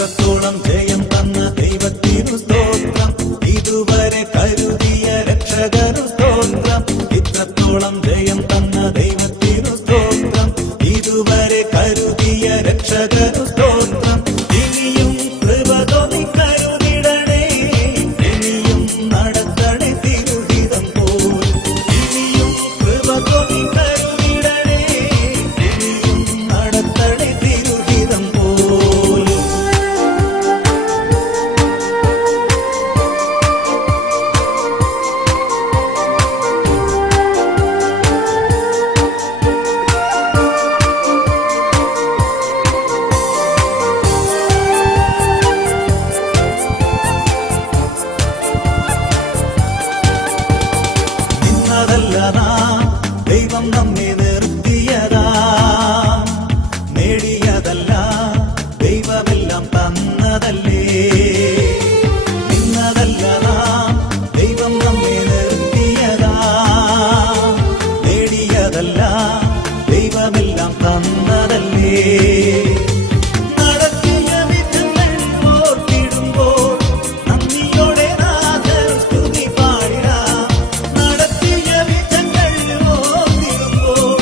ഇത്രത്തോളം ജയം തന്ന ദൈവത്തിനു സ്തോത്രം, ഇതുവരെ കരുതിയ രക്ഷകനു സ്തോത്രം. ഇത്രത്തോളം ജയം തന്ന ദൈവത്തിനു സ്തോത്രം, ഇതുവരെ കരുതിയ രക്ഷകനു സ്തോത്രം. ഇനിയും കൃപ തോന്നി കരുതിടണേ, ഇനിയും നടത്തണേ തിരുഹിതം പോൽ. ഇനിയും കൃപ തോന്നി കരുതിടണേ, ഇനിയും നടത്തണേ തിരുഹിതം പോൽ. നിന്നതല്ല നാം, ദൈവം നമ്മെ നിർത്തിയതാ. നേടിയതല്ല, ദൈവമെല്ലാം തന്നതല്ലേ. നിന്നതല്ല നാം, ദൈവം നമ്മെ നിർത്തിയതാ. നേടിയതല്ല, ദൈവമെല്ലാം തന്നതല്ലേ. നടത്തിയ വിധങ്ങൾ ഓർത്തിടുമ്പോൾ നന്ദിയോടെ നാഥൻ സ്തുതി പാടിടാം. നടത്തിയ വിധങ്ങൾ ഓർത്തിടുമ്പോൾ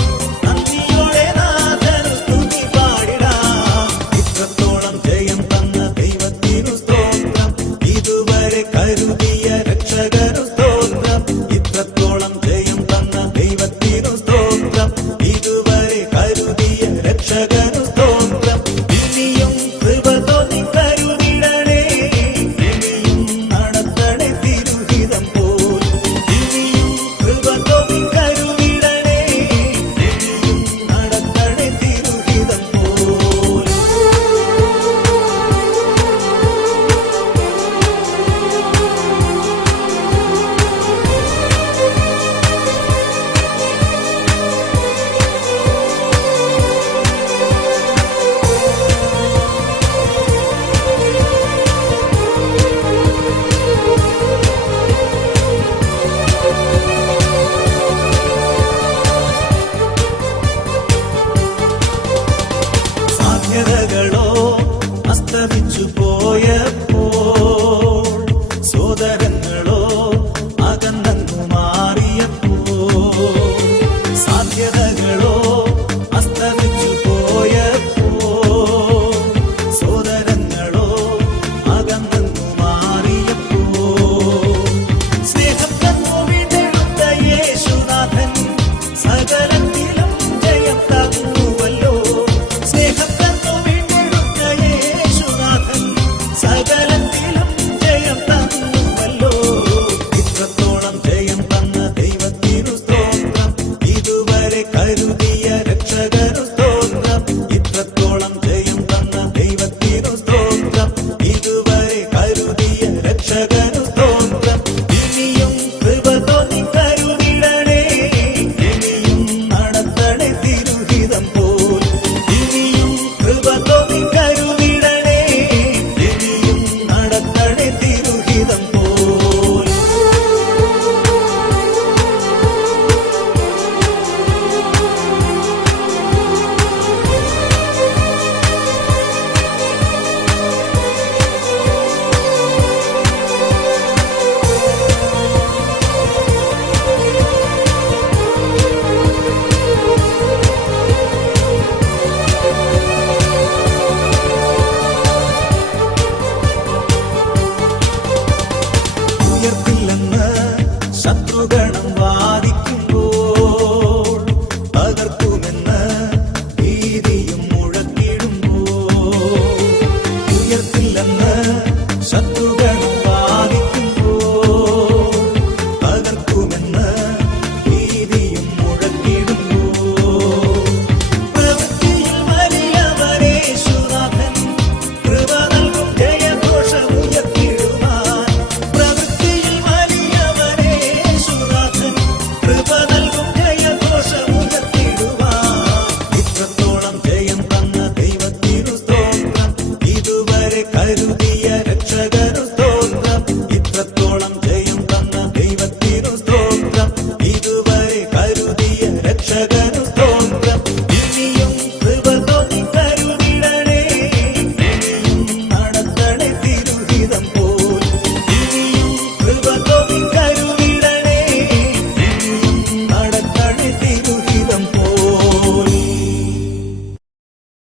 നന്ദിയോടെ നാഥൻ സ്തുതി പാടിടാം. ഇത്രത്തോളം ജയം തന്ന ദൈവത്തിനു സ്തോത്രം, ഇതുവരെ കരുതിയ രക്ഷകനു സ്തോത്രം. ഇത്രത്തോളം ജയം തന്ന ദൈവത്തിനു സ്തോത്രം, ഇതുവരെ കരുതിയ രക്ഷകനു സ്തോത്രം. ഇനിയും കൃപ തോന്നി കരുതിടണേ, ഇനിയും നടത്തണേ തിരുഹിതം പോൽ. ഇനിയും കൃപ തോന്നി കരുതിടണേ, ഇനിയും നടത്തണേ തിരുഹിതം പോൽ. സാധ്യതകളോ അസ്തമിച്ചു പോയപ്പോൾ